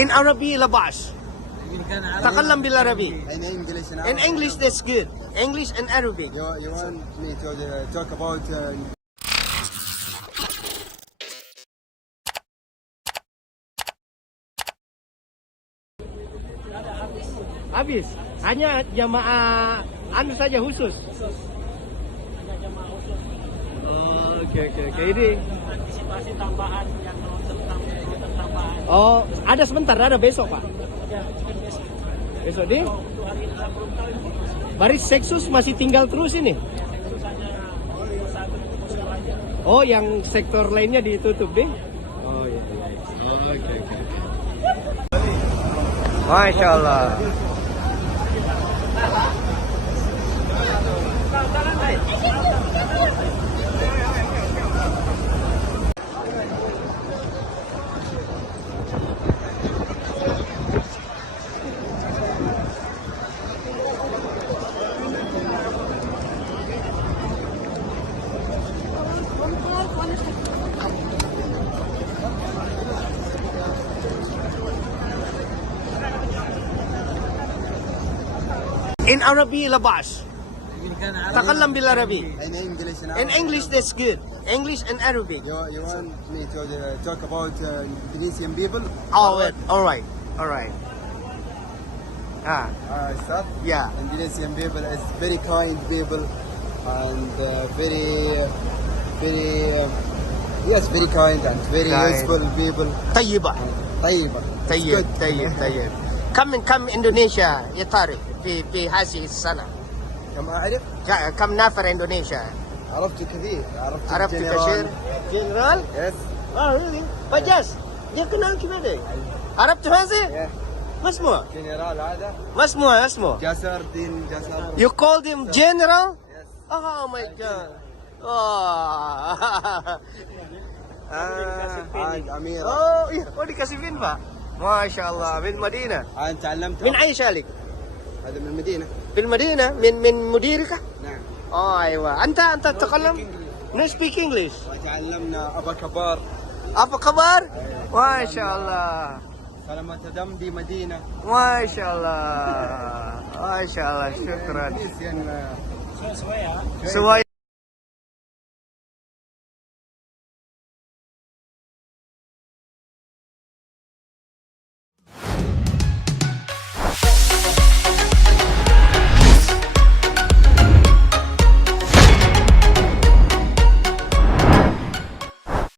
In Arabic labash. تكلم بالعربي. In English that's good. English and Arabic. You want me to talk about Habis. Hanya jamaah anu saja khusus. Oh, oke. Ini Antisipasi tambahan yang tambahan. oh, ada sebentar, ada besok, Pak. Ya, besok. Besok di Untuk hari ini belum tahu informasi. Baris Seksus masih tinggal terus ini. Terus hanya satu posko aja. Oh, yang sektor lainnya ditutup deh. Oh iya. Oke. Masya Allah. In Arabic labash. تكلم بالعربي. In English that's good. English and Arabic. You want me to talk about Indonesian people? Oh, wait. All right. Stuff. Yeah. Indonesian people is very kind people and very very kind and very Kind. useful people. طيبة. طيبة. طيب. كم إندونيسيا يا طارق في هذه السنة؟ كم أعرف؟ كم نفر إندونيسيا؟ عرفت كثير. عرفت الجنرال. كثير؟ جنرال؟ Yes. Oh really? Bajas? Dia kenal kita deh. عرفت هذا؟ Yeah. ما اسمه؟ جنرال هذا. ما اسمه؟ جسر دين جسر. You called him General? Yes. Oh my God. Oh. أميرة. Oh, iya. Oh dikasih pin Pak? Masya Allah. Min Madinah. أنا تعلمت. من أي شالك؟ هذا من المدينة. في المدينة من مديرك؟ نعم. أيوة. أنت تتكلم؟ No speak English. وتعلمنا أبا كبار. Apa kabar? Masya Allah. سلامة دم دي مدينة. Masya Allah. Syukran. Indonesian. Sesuai ya. Sesuai.